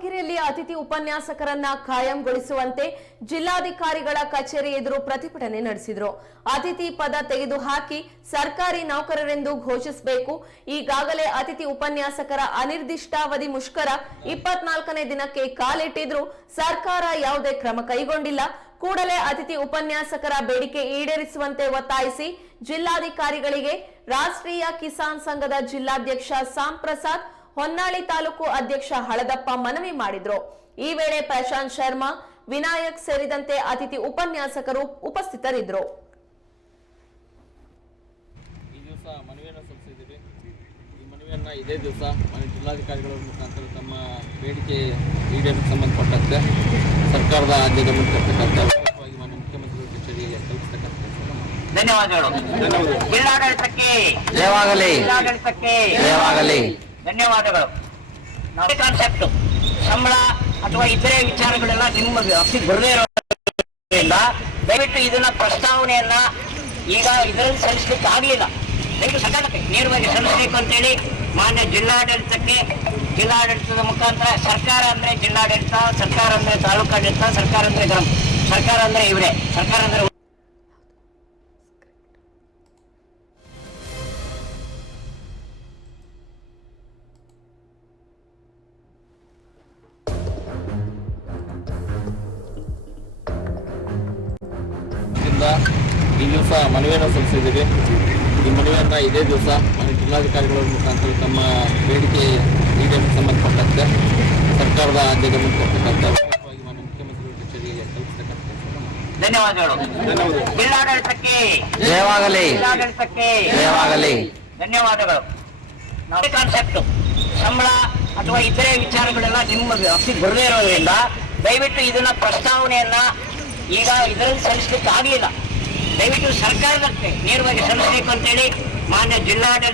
ದಾವಣಗೆರೆಯಲ್ಲಿ ಅತಿಥಿ ಉಪನ್ಯಾಸಕರನ್ನ ಕಾಯಂಗೊಳಿಸುವಂತೆ ಜಿಲ್ಲಾಧಿಕಾರಿಗಳ ಕಚೇರಿ ಎದುರು ಪ್ರತಿಭಟನೆ ನಡೆಸಿದ್ರು. ಅತಿಥಿ ಪದ ತೆಗೆದುಹಾಕಿ ಸರ್ಕಾರಿ ನೌಕರರೆಂದು ಘೋಷಿಸಬೇಕು. ಈಗಾಗಲೇ ಅತಿಥಿ ಉಪನ್ಯಾಸಕರ ಅನಿರ್ದಿಷ್ಟಾವಧಿ ಮುಷ್ಕರ ಇಪ್ಪತ್ನಾಲ್ಕನೇ ದಿನಕ್ಕೆ ಕಾಲಿಟ್ಟಿದ್ರು. ಸರ್ಕಾರ ಯಾವುದೇ ಕ್ರಮ ಕೈಗೊಂಡಿಲ್ಲ. ಕೂಡಲೇ ಅತಿಥಿ ಉಪನ್ಯಾಸಕರ ಬೇಡಿಕೆ ಈಡೇರಿಸುವಂತೆ ಒತ್ತಾಯಿಸಿ ಜಿಲ್ಲಾಧಿಕಾರಿಗಳಿಗೆ ರಾಷ್ಟ್ರೀಯ ಕಿಸಾನ್ ಸಂಘದ ಜಿಲ್ಲಾಧ್ಯಕ್ಷ ಸಾಂ ಪ್ರಸಾದ್ ಹೊನ್ನಾಳಿ ತಾಲೂಕು ಅಧ್ಯಕ್ಷ ಹಳದಪ್ಪ ಮನವಿ ಮಾಡಿದ್ರು. ಈ ವೇಳೆ ಪ್ರಶಾಂತ್ ಶರ್ಮಾ ವಿನಾಯಕ್ ಸೇರಿದಂತೆ ಅತಿಥಿ ಉಪನ್ಯಾಸಕರು ಉಪಸ್ಥಿತರಿದ್ದರು. ಈ ದಿವಸ ಮನವಿಯನ್ನು ಸಲ್ಲಿಸಿದ್ದೀವಿ. ಈ ಮನವಿಯನ್ನು ಇದೇ ದಿವಸ ಮನೆ ಜಿಲ್ಲಾಧಿಕಾರಿಗಳ ಮುಖಾಂತರ ತಮ್ಮ ಬೇಡಿಕೆ ಈಡೇರಿಕೆ ಸಂಬಂಧಪಟ್ಟಂತೆ ಸರ್ಕಾರದ ಆದ್ಯ ಗಮನ ತರ್ತಕ್ಕಂಥ ವಿಶೇಷವಾಗಿ ಮಾನ್ಯ ಮುಖ್ಯಮಂತ್ರಿಗಳ ಕಚೇರಿಗೆ ತಲುಪಿಸ್ತಕ್ಕಂಥ ಕೆಲಸ ಧನ್ಯವಾದಗಳು. ಜಿಲ್ಲಾಡಳಿತಕ್ಕೆ. ಜಯವಾಗಲಿ. ಜಿಲ್ಲಾಡಳಿತಕ್ಕೆ. ಜಯವಾಗಲಿ. ಧನ್ಯವಾದಗಳು. ಕಾನ್ಸೆಪ್ಟ್ ಸಂಬಳ ಅಥವಾ ಇತರೆ ವಿಚಾರಗಳೆಲ್ಲ ನಿಮ್ಮ ವ್ಯಾಪ್ತಿಗೆ ಬರದೇ ಇರೋದ್ರಿಂದ ದಯವಿಟ್ಟು ಇದನ್ನ ಪ್ರಸ್ತಾವನೆಯನ್ನ ಈಗ ಇದರಲ್ಲಿ ಸಲ್ಲಿಸಲಿಕ್ಕೆ ಆಗಲಿಲ್ಲ. ದಯವಿಟ್ಟು ಸರ್ಕಾರಕ್ಕೆ ನೇರವಾಗಿ ಸಲ್ಲಿಸಬೇಕು ಅಂತೇಳಿ ಮಾನ್ಯ ಜಿಲ್ಲಾಡಳಿತಕ್ಕೆ, ಜಿಲ್ಲಾಡಳಿತದ ಮುಖಾಂತರ ಸರ್ಕಾರ ಅಂದ್ರೆ ಜಿಲ್ಲಾಡಳಿತ, ಸರ್ಕಾರ ಅಂದ್ರೆ ತಾಲೂಕಾಡಳಿತ, ಸರ್ಕಾರ ಅಂದ್ರೆ ಗ್ರಾಮ, ಸರ್ಕಾರ ಅಂದ್ರೆ ಇವರೇ, ಸರ್ಕಾರ ಅಂದ್ರೆ ಇದರಿಂದ ಈ ದಿವಸ ಮನವಿಯನ್ನು ಸಲ್ಲಿಸಿದ್ದೀವಿ. ಈ ಮನವಿಯನ್ನು ಇದೇ ದಿವಸ ಮನೆ ಜಿಲ್ಲಾಧಿಕಾರಿಗಳ ಮುಖಾಂತರ ತಮ್ಮ ಬೇಡಿಕೆ ಈಡೇರಿಕೆ ಸಂಬಂಧಪಟ್ಟಂತೆ ಸರ್ಕಾರದ ಆದ್ಯ ಗಮನ ತರ್ತಕ್ಕಂಥ ವಿಶೇಷವಾಗಿ ಮಾನ್ಯ ಮುಖ್ಯಮಂತ್ರಿಗಳ ಕಚೇರಿಗೆ ತಲುಪಿಸ್ತಕ್ಕಂಥ ಧನ್ಯವಾದಗಳು. ಜಿಲ್ಲಾಡಳಿತಕ್ಕೆ. ಜಯವಾಗಲಿ. ಜಿಲ್ಲಾಡಳಿತಕ್ಕೆ. ಜಯವಾಗಲಿ. ಧನ್ಯವಾದಗಳು. ನಾವು ಕಾನ್ಸೆಪ್ಟ್ ಸಂಬಳ ಅಥವಾ ಇತರೆ ವಿಚಾರಗಳೆಲ್ಲ ನಿಮ್ಮ ಬರದೇ ಇರೋದ್ರಿಂದ ದಯವಿಟ್ಟು ಇದನ್ನ ಪ್ರಸ್ತಾವನೆಯನ್ನ ಈಗ ಇದರಲ್ಲಿ ಸಲ್ಲಿಸ್ಲಿಕ್ಕೆ ಆಗಲಿಲ್ಲ. ದಯವಿಟ್ಟು ಸರ್ಕಾರಕ್ಕೆ ನೇರವಾಗಿ ಸಲ್ಲಿಸಬೇಕು ಅಂತೇಳಿ ಮಾನ್ಯ ಜಿಲ್ಲಾಡಳಿತ